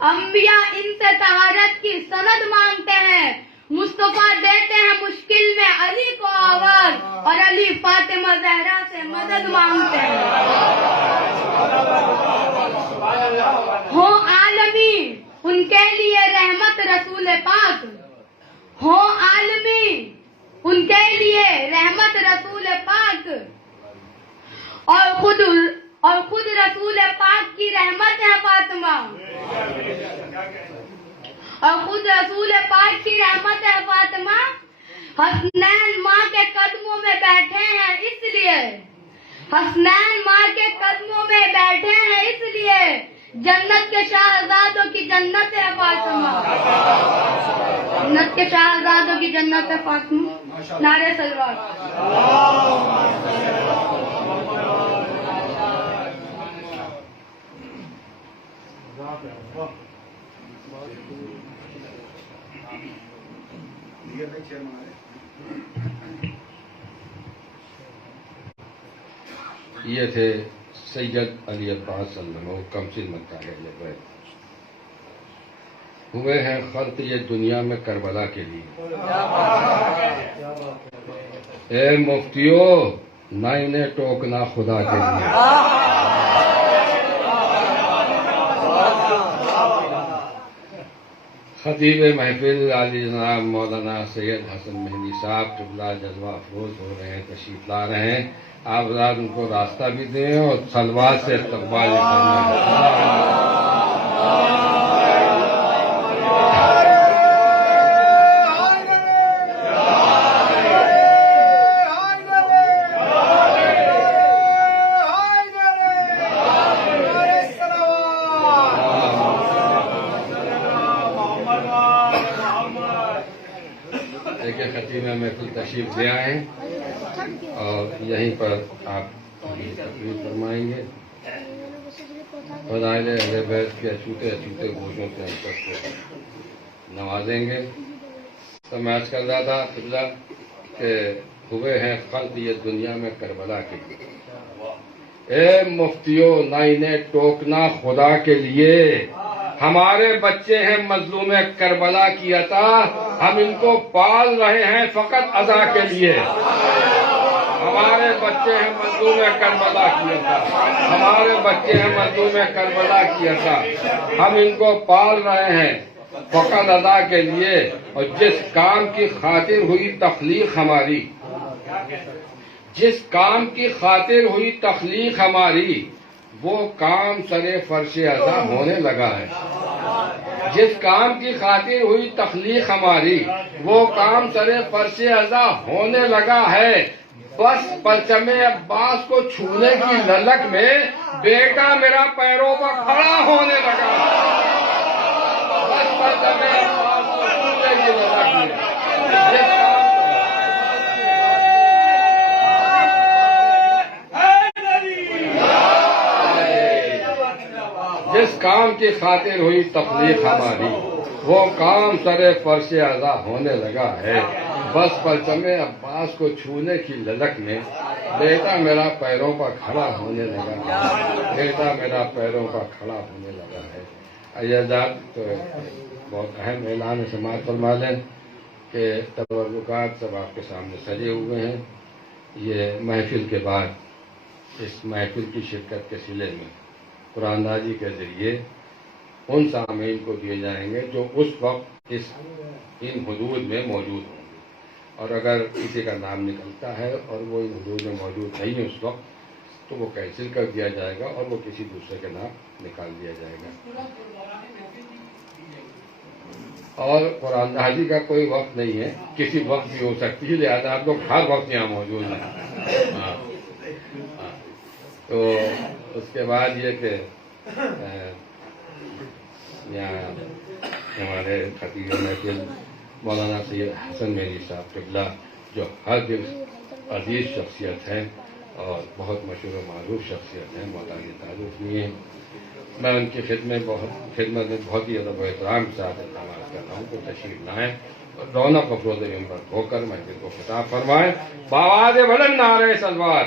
انبیاء ان سے طہارت کی سند مانگتے ہیں، مصطفیٰ دیتے ہیں مشکل میں علی کو آواز، اور علی فاطمہ زہرا سے مدد مانگتے ہیں۔ ہو عالمی ان کے لیے رحمت رسول پاک، ہو عالمی ان کے لیے رحمت رسول پاک، اور خود رسول پاک کی رحمت ہے فاطمہ، اور خود رسول پاک کی رحمت ہے فاطمہ۔ حسنین ماں کے قدموں میں بیٹھے ہیں اس لیے، حسنین ماں کے قدموں میں بیٹھے ہیں اس لیے، جنت کے شاہزادوں کی جنت ہے فاطمہ، جنت کے شاہزادوں کی جنت ہے فاطمہ۔ نعرہ سلوات۔ یہ تھے سید علی عباس اللہ کمسل مکہ اہل بیت، ہوئے ہیں خلق یہ دنیا میں کربلا کے لیے۔ اے مفتیو نہ انہیں ٹوکنا خدا کے لیے۔ خطیب محفل علی جناب مولانا سید حسن مہدی صاحب قبلہ جذبہ افروز ہو رہے ہیں، تشریف لا رہے ہیں۔ آپ رات ان کو راستہ بھی دیں اور صلوات سے استقبال کرنا ہے۔ خطیب محفل تشریف لے آئے ہیں اور یہیں پر آپ تقریر فرمائیں گے۔ فضائل اہل بیت کے اچھوتے اچھوتے گوشوں سے ہم سب کو نوازیں گے۔ تو میں عرض کر رہا تھا قبلہ کہ ہوئے ہیں خلق یہ دنیا میں کربلا کے لیے۔ اے مفتیو نہ انہیں ٹوکنا خدا کے لیے، ہمارے بچے ہیں مظلوم کربلا کی عطا، ہم ان کو پال رہے ہیں فقط عزا کے لیے۔ ہمارے بچے ہیں مظلوم کربلا کی عطا، ہمارے بچے ہیں مظلوم کربلا کی عطا، ہم ان کو پال رہے ہیں فقط عزا کے لیے۔ اور جس کام کی خاطر ہوئی تخلیق ہماری، جس کام کی خاطر ہوئی تخلیق ہماری، وہ کام سرے فرش عزا ہونے لگا ہے۔ جس کام کی خاطر ہوئی تخلیق ہماری، وہ کام سرے فرش عزا ہونے لگا ہے۔ بس پرچم عباس کو چھونے کی للک میں بیٹا میرا پیروں پر کھڑا ہونے لگا ہے۔ بس پرچم عباس کو چھونے کی للک میں جس کام کی خاطر ہوئی تخلیق ہماری، وہ کام سر فرش عزا ہونے لگا ہے۔ بس پرچم عباس کو چھونے کی للک میں بیٹا میرا پیروں پر کھڑا ہونے لگا ہے، بیٹا میرا پیروں پر کھڑا ہونے لگا ہے۔ ایجاد تو بہت اہم اعلان سماعت فرما لیں کہ تبرکات سب آپ کے سامنے سجے ہوئے ہیں۔ یہ محفل کے بعد اس محفل کی شرکت کے صلے میں قرآن نازی کے ذریعے ان سامعین کو دیے جائیں گے جو اس وقت ان حدود میں موجود ہوں گے، اور اگر کسی کا نام نکلتا ہے اور وہ ان حدود میں موجود نہیں ہے اس وقت، تو وہ کینسل کر دیا جائے گا اور وہ کسی دوسرے کا نام نکال دیا جائے گا۔ اور قرآن نازی کا کوئی وقت نہیں ہے، کسی وقت بھی ہو سکتی ہے، لہٰذا آپ لوگ ہر وقت یہاں موجود ہیں۔ تو اس کے بعد یہ کہ یہاں ہمارے خطیب محفل مولانا سید حسن مہدی صاحب قبلہ، جو ہر دل عزیز شخصیت ہیں اور بہت مشہور و معروف شخصیت ہیں، مولانا تعارف نہیں ہیں، میں ان کی خدمت میں بہت ہی ادب و احترام کے ساتھ اقدامات کر رہا ہوں کہ تشریف لائیں اور رونق افروز منبر ہو کر محفل کو خطاب فرمائیں۔ بآواز بلند نعرہ صلوات۔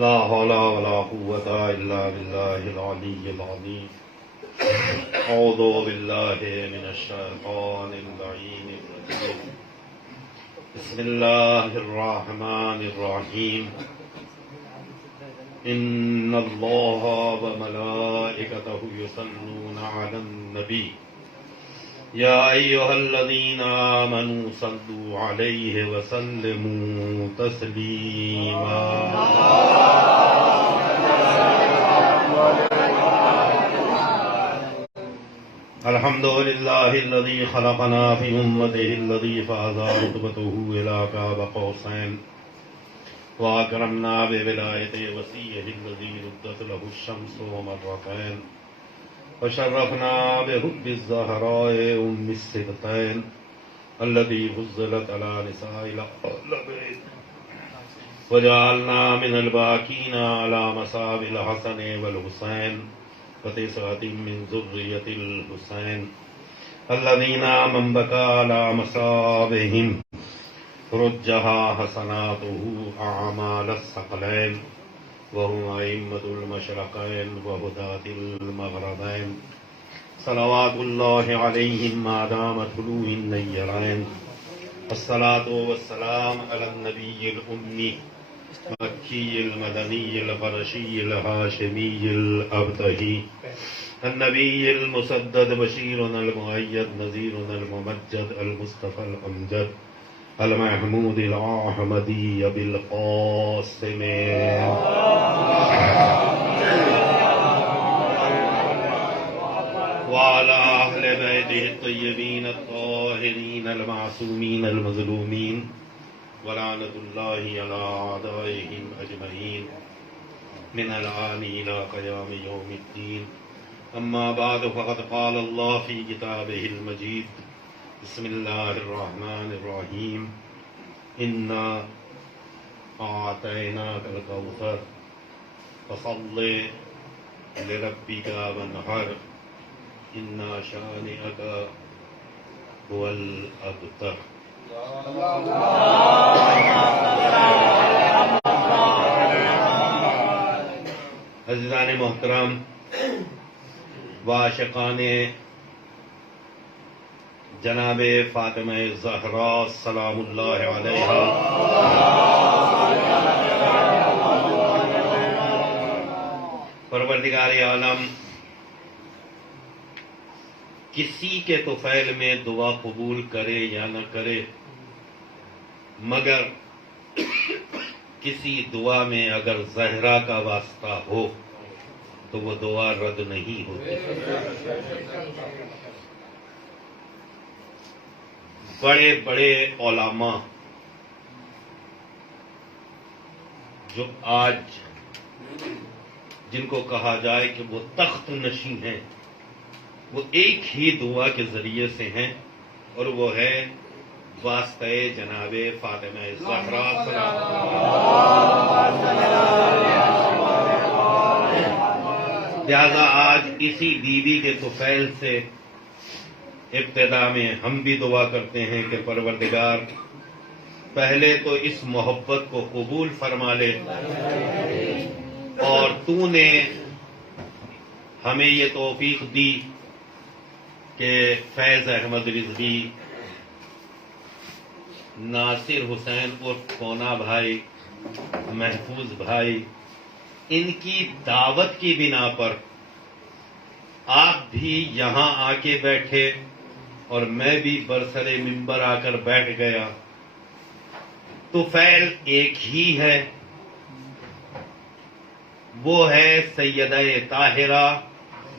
لا حول ولا قوة إلا بالله العلي العظيم. أعوذ بالله من الشيطان اللعين الرجيم. بسم الله الرحمن الرحيم. إن الله وملائكته يصلون على النبي يا أيها الذين آمنوا صلوا عليه وسلموا تسليما. الحمد لله الذي خلقنا في أمته الذي فاز رتبته إلى قاب قوسين وأكرمنا بولاية وصيه الذي ردت له الشمس مرتين وشرفنا بحب الزهراء أم السبطين التي فضلت على نساء العالمين وجعلنا من الباكين على مصاب الحسن والحسين وتسعة من ذرية الحسين الذين من بكى على مصابهم رجها حسناته أعمال الثقلين وهم أئمة المشرقين وهداة المغربين صلوات الله عليهم ما دام طلوع النيرين. الصلاة والسلام على النبي الأمي مكي المدني القرشي الهاشمي الأبتهي النبي المسدد بشيرنا المؤيد نذيرنا الممجد المصطفى الأمجد المحمود الأحمدي بالقاسم وعلى أهل بيته الطيبين الطاهرين المعصومين المظلومين ولعنة الله على أعدائهم أجمعين من الآن إلى قيام يوم الدين. أما بعد فقد قال الله في كتابه المجيد بسم الله الرحمن الرحيم إنا أعطيناك الكوثر فصل لربك وانحر إن شانئك هو الأبتر. عزیزان محترم و عاشقان جناب فاطمہ زہرا سلام اللہ علیہا، پروردگار عالم کسی کے طفیل میں دعا قبول کرے یا نہ کرے، مگر کسی دعا میں اگر زہرا کا واسطہ ہو تو وہ دعا رد نہیں ہوتی۔ بڑے بڑے علماء جو آج جن کو کہا جائے کہ وہ تخت نشین ہیں، وہ ایک ہی دعا کے ذریعے سے ہیں، اور وہ ہے واسطہ جناب فاطمہ زہرا لہذا آج اسی بیوی کے طفیل سے ابتدا میں ہم بھی دعا کرتے ہیں کہ پروردگار پہلے تو اس محبت کو قبول فرما لے، اور تو نے ہمیں یہ توفیق دی کہ فیض احمد رضوی، ناصر حسین عرف کونا بھائی، محفوظ بھائی، ان کی دعوت کی بنا پر آپ بھی یہاں آ کے بیٹھے اور میں بھی برسر منبر آ کر بیٹھ گیا۔ تو فعل ایک ہی ہے، وہ ہے سیدہ طاہرہ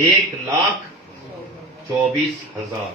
1,24,000।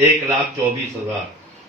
1,24,000।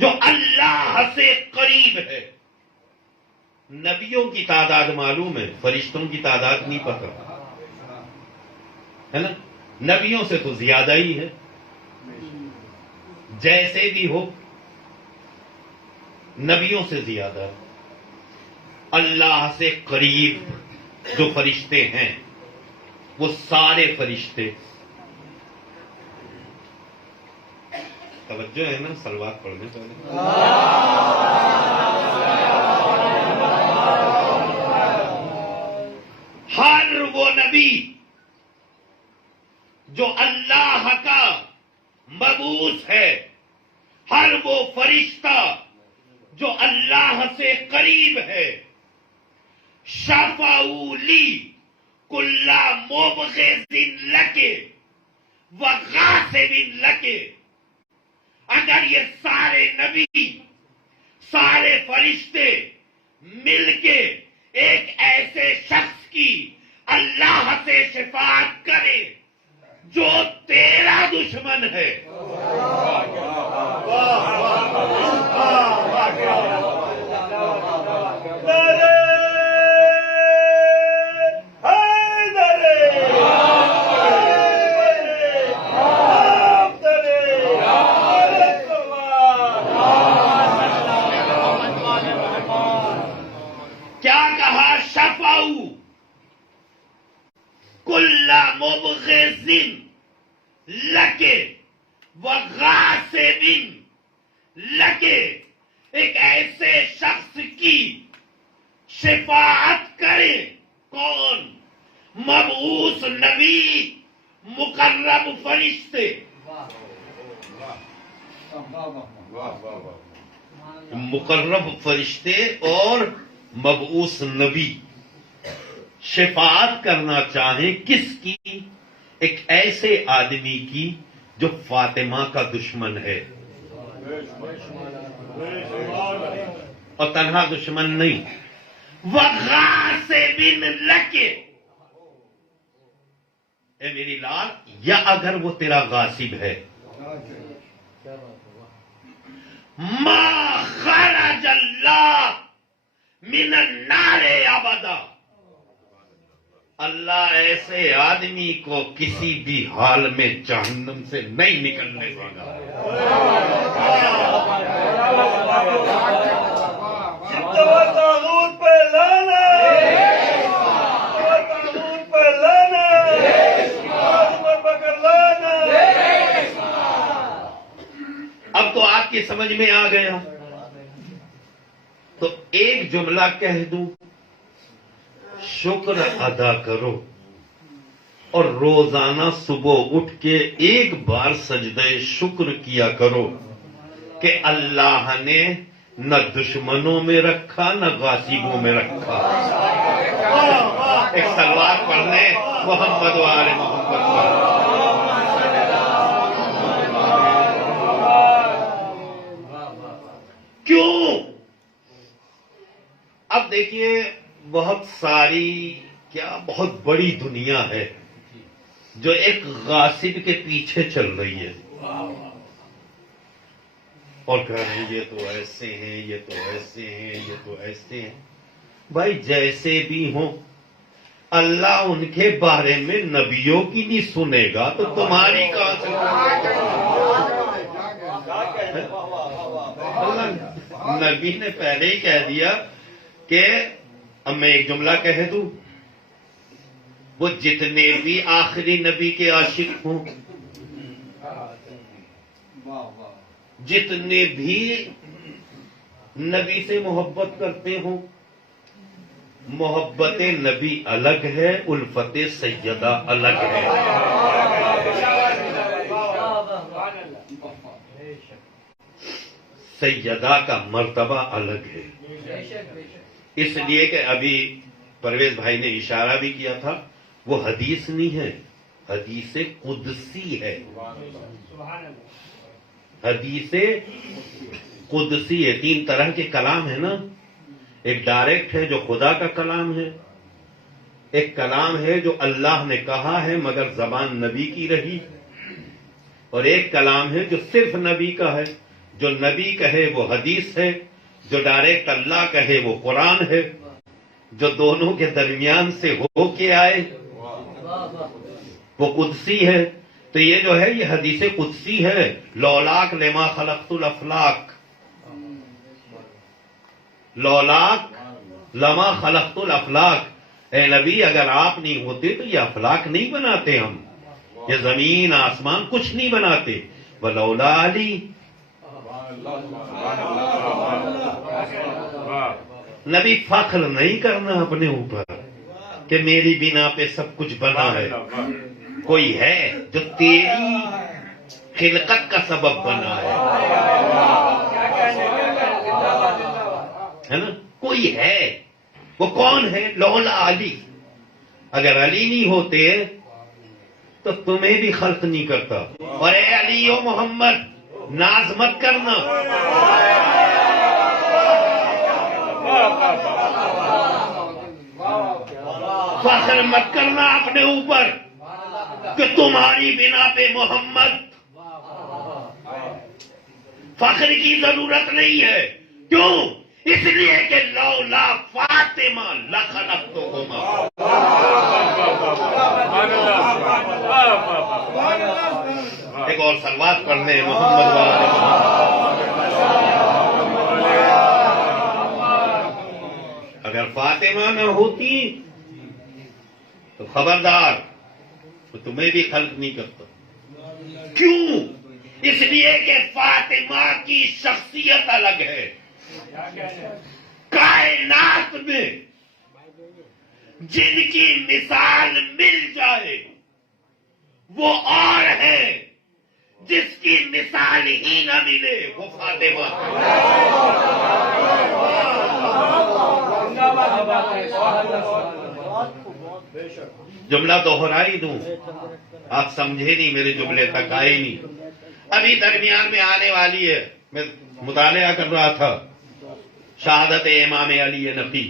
جو اللہ سے قریب ہے. نبیوں کی تعداد معلوم ہے، فرشتوں کی تعداد نہیں پتہ ہے نا. نبیوں سے تو زیادہ ہی ہے. جیسے بھی ہو نبیوں سے زیادہ اللہ سے قریب جو فرشتے ہیں وہ سارے فرشتے. توجہ ہے نا صلوات پڑھنے پہلے. ہر وہ نبی جو اللہ کا مبعوث ہے، ہر وہ فرشتہ جو اللہ سے قریب ہے، شفعوا لی کل مبغض لک وغاصب لک. اگر یہ سارے نبی سارے فرشتے مل کے ایک ایسے شخص کی اللہ سے شفاعت کرے جو تیرا دشمن ہے، کیا کہا؟ شفعوا کل مبغض لک وغاصب لک. ایک ایسے شخص کی شفاعت کرے. کون؟ مبعوث نبی، مقرب فرشتے. مقرب فرشتے اور مبعوث نبی شفاعت کرنا چاہیں کس کی؟ ایک ایسے آدمی کی جو فاطمہ کا دشمن ہے. اور تنہا دشمن نہیں، وغاصب لک. اے میری لال، یا اگر وہ تیرا غاصب ہے، ما خرج اللہ من النار ابدا. اللہ ایسے آدمی کو کسی بھی حال میں جہنم سے نہیں نکلنے دے گا. طاغوت پہ لانا، طاغوت پہ لانا، پکڑ لانا. اب تو آپ کی سمجھ میں آ گیا. تو ایک جملہ کہہ دوں، شکر ادا کرو اور روزانہ صبح اٹھ کے ایک بار سجدہ شکر کیا کرو کہ اللہ نے نہ دشمنوں میں رکھا نہ غاصبوں میں رکھا. ایک سلوات پڑھنے محمد و آل محمد پر. کیوں؟ اب دیکھیے، بہت ساری بہت بڑی دنیا ہے جو ایک غاصب کے پیچھے چل رہی ہے اور کہہ رہے ہیں یہ تو ایسے ہیں، یہ تو ایسے ہیں، یہ تو ایسے ہیں. بھائی جیسے بھی ہوں، اللہ ان کے بارے میں نبیوں کی نہیں سنے گا تو تمہاری کہاں سے؟ نبی نے پہلے ہی کہہ دیا کہ اب میں ایک جملہ کہہ دوں، وہ جتنے بھی آخری نبی کے عاشق ہوں، جتنے بھی نبی سے محبت کرتے ہوں، محبت نبی الگ ہے، الفت سیدہ الگ ہے. سیدہ کا مرتبہ الگ ہے. اس لیے کہ ابھی پرویز بھائی نے اشارہ بھی کیا تھا، وہ حدیث نہیں ہے، حدیث قدسی ہے. حدیث قدسی ہے. 3 طرح کے کلام ہے نا. ایک ڈائریکٹ ہے جو خدا کا کلام ہے، ایک کلام ہے جو اللہ نے کہا ہے مگر زبان نبی کی رہی، اور ایک کلام ہے جو صرف نبی کا ہے، جو نبی کہے وہ حدیث ہے، جو ڈائریکٹ اللہ کہے وہ قرآن ہے، جو دونوں کے درمیان سے ہو کے آئے وہ قدسی ہے. تو یہ جو ہے یہ حدیث قدسی ہے. لولاک لما خلقت الافلاک، لولاک لما خلقت الافلاک. اے نبی اگر آپ نہیں ہوتے تو یہ افلاک نہیں بناتے، ہم یہ زمین آسمان کچھ نہیں بناتے. ولولا علی، نبی فخر نہیں کرنا اپنے اوپر کہ میری بنا پہ سب کچھ بنا ہے. کوئی ہے جو تیری خلقت کا سبب بنا ہے نا؟ کوئی ہے، وہ کون ہے؟ لولا علی. اگر علی نہیں ہوتے تو تمہیں بھی خلق نہیں کرتا. اور اے علی و محمد ناز مت کرنا، فخر مت کرنا اپنے اوپر کہ تمہاری بنا پہ محمد. فخر کی ضرورت نہیں ہے. کیوں؟ اس لیے کہ لولا فاطمہ لخلقتہما. ایک اور سلوات پڑھ لیں محمد اگر فاطمہ نہ ہوتی تو خبردار تو تمہیں بھی خلق نہیں کرتا. کیوں؟ اس لیے کہ فاطمہ کی شخصیت الگ ہے. کائنات میں جن کی مثال مل جائے وہ اور ہے، جس کی مثال ہی نہ ملے وہ فاطمہ. جملہ دوہرائی دوں، آپ سمجھے نہیں، میرے جملے تک آئے نہیں. ابھی درمیان میں آنے والی ہے. میں مطالعہ کر رہا تھا شہادت امام علی نقی.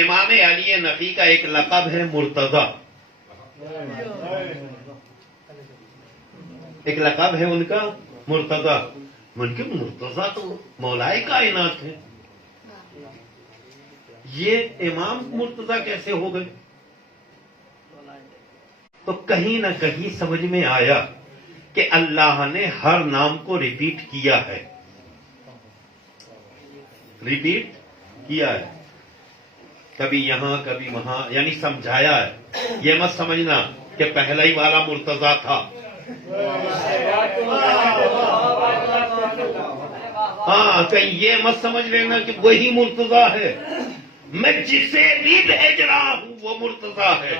امام علی نقی کا ایک لقب ہے مرتضی. ایک لقب ہے ان کا مرتضی. من کے مرتضی تو مولائے کائنات ہے، یہ امام مرتضی کیسے ہو گئے؟ تو کہیں نہ کہیں سمجھ میں آیا کہ اللہ نے ہر نام کو ریپیٹ کیا ہے. ریپیٹ کیا ہے، کبھی یہاں کبھی وہاں، یعنی سمجھایا ہے. یہ مت سمجھنا کہ پہلا ہی والا مرتضی تھا. ہاں، کہیں یہ مت سمجھ لینا کہ وہی مرتضی ہے. میں جسے بھی بھیج رہا ہوں وہ مرتضی ہے.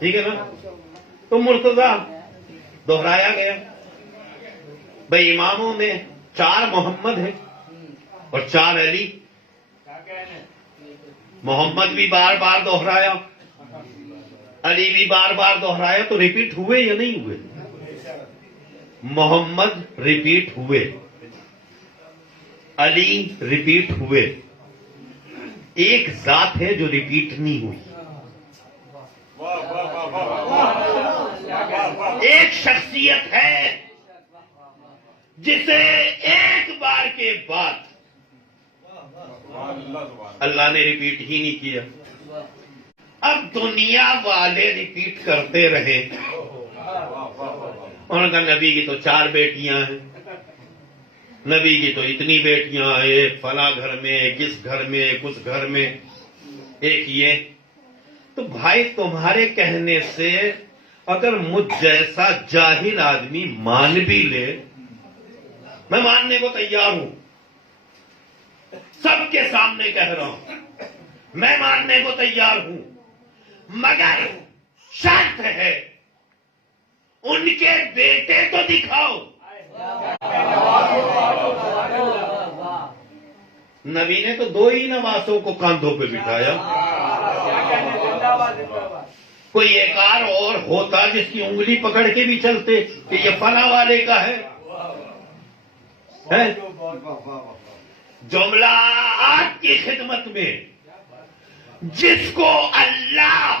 ٹھیک ہے نا؟ تو مرتضی دہرایا گیا. بھائی اماموں میں 4 محمد ہیں اور 4 علی. محمد بھی بار بار دہرایا، علی بھی بار بار دہرایا. تو ریپیٹ ہوئے یا نہیں ہوئے؟ محمد ریپیٹ ہوئے، علی ریپیٹ ہوئے. ایک ذات ہے جو ریپیٹ نہیں ہوئی. ایک شخصیت ہے جسے ایک بار کے بعد اللہ نے ریپیٹ ہی نہیں کیا. اب دنیا والے ریپیٹ کرتے رہے. انہوں نے کہا نبی کی تو 4 بیٹیاں ہیں، نبی کی تو اتنی بیٹیاں ہیں، ایک فلاں گھر میں، ایک اس گھر میں، ایک اس گھر میں، ایک یہ. تو بھائی تمہارے کہنے سے اگر مجھ جیسا جاہل آدمی مان بھی لے، میں ماننے کو تیار ہوں. سب کے سامنے کہہ رہا ہوں میں ماننے کو تیار ہوں، مگر شرط ہے ان کے بیٹے تو دکھاؤ. نبی نے تو 2 ہی نواسوں کو کاندھوں پہ بٹھایا. کوئی ایک اور ہوتا جس کی انگلی پکڑ کے بھی چلتے کہ یہ فلاں والے کا ہے. جملہ آپ کی خدمت میں، جس کو اللہ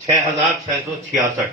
6666।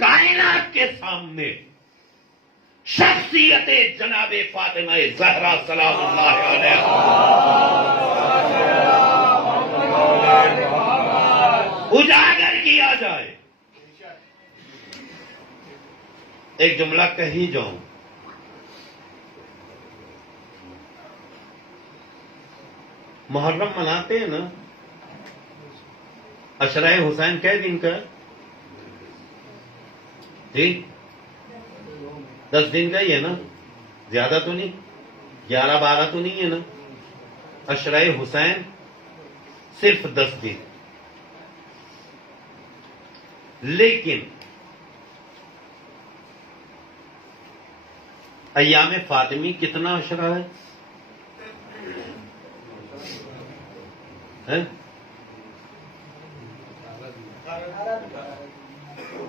کائنات کے سامنے شخصیت جناب فاطمہ زہرا سلام اللہ علیہا اجاگر کیا جائے. ایک جملہ کہی جاؤں. محرم مناتے ہیں نا, عشرہ حسین کئے دن کا ہے جی؟ 10 دن کا ہی ہے نا, زیادہ تو نہیں, 11-12 تو نہیں ہے نا. عشرہ حسین صرف 10 دن. لیکن ایام فاطمی کتنا عشرہ ہے؟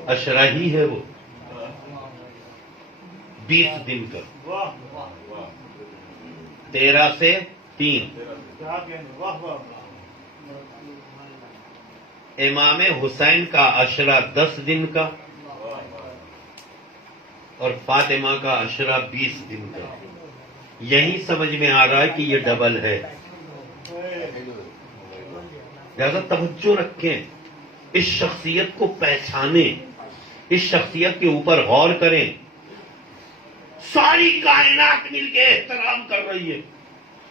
عشرہ ہی ہے وہ, 20 دن کا, 13 سے 3. امام حسین کا عشرہ 10 دن کا اور فاطمہ کا عشرہ 20 دن کا. یہی سمجھ میں آ رہا ہے کہ یہ ڈبل ہے. لہذا توجہ رکھیں, اس شخصیت کو پہچانیں, اس شخصیت کے اوپر غور کریں. ساری کائنات مل کے احترام کر رہی ہے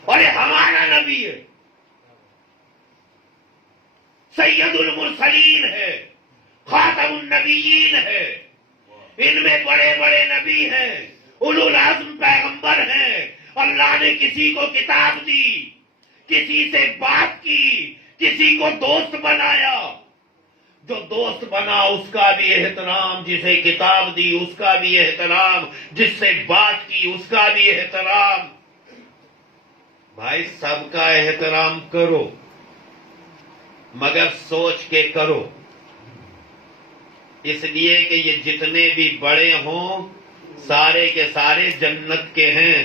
اور یہ ہمارا نبی ہے, سید المرسلین ہے, خاتم النبیین ہے. ان میں بڑے بڑے نبی ہیں, اولو العزم پیغمبر ہیں. اللہ نے کسی کو کتاب دی, کسی سے بات کی, کسی کو دوست بنایا. جو دوست بنا اس کا بھی احترام, جسے کتاب دی اس کا بھی احترام, جس سے بات کی اس کا بھی احترام. بھائی سب کا احترام کرو, مگر سوچ کے کرو. اس لیے کہ یہ جتنے بھی بڑے ہوں سارے کے سارے جنت کے ہیں.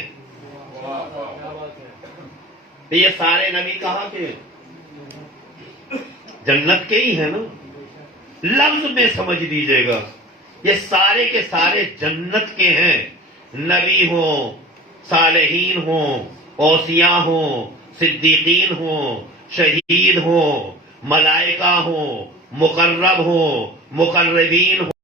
یہ سارے نبی کہاں کے ہیں؟ جنت کے ہی ہیں نا. لفظ میں سمجھ لیجئے گا, یہ سارے کے سارے جنت کے ہیں. نبی ہوں, صالحین ہوں, اوصیاء ہوں, صدیقین ہوں, شہید ہوں, ملائکہ ہوں, مقرب ہوں, مقربین ہوں.